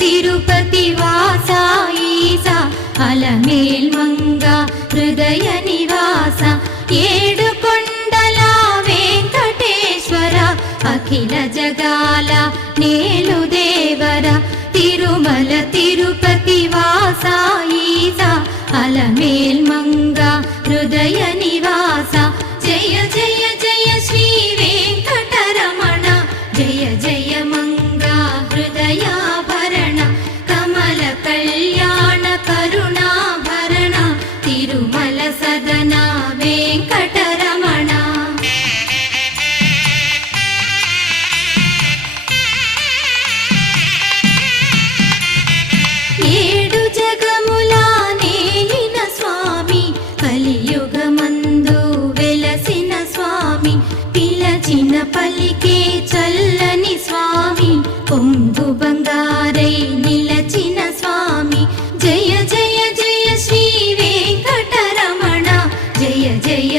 తిరుపతి వాస ఈసా అలమేల్ మంగ హృదయ నివాస ఏడు కొండల వెంకటేశ్వర అఖిల జగాల నేలు దేవర తిరుమల తిరుపతి వాస ఈసా అలమేల్ మంగ హృదయ నివాస జయ జయ జయ శ్రీ వెంకటరమణ జయ జయ మంగ హృదయాభరణ కమల కళ్యాణ కరుణాభరణ తిరుమల సదన వెంకటరమణ. ఏడు జగముల నేలిన స్వామి కలియుగమందు వెలసిన స్వామి పిలచిన పలికే చల్లని స్వామి పొంగు బంగారై నిలచిన స్వామి జయ జయ జయ శ్రీ వెంకటరమణ జయ జయ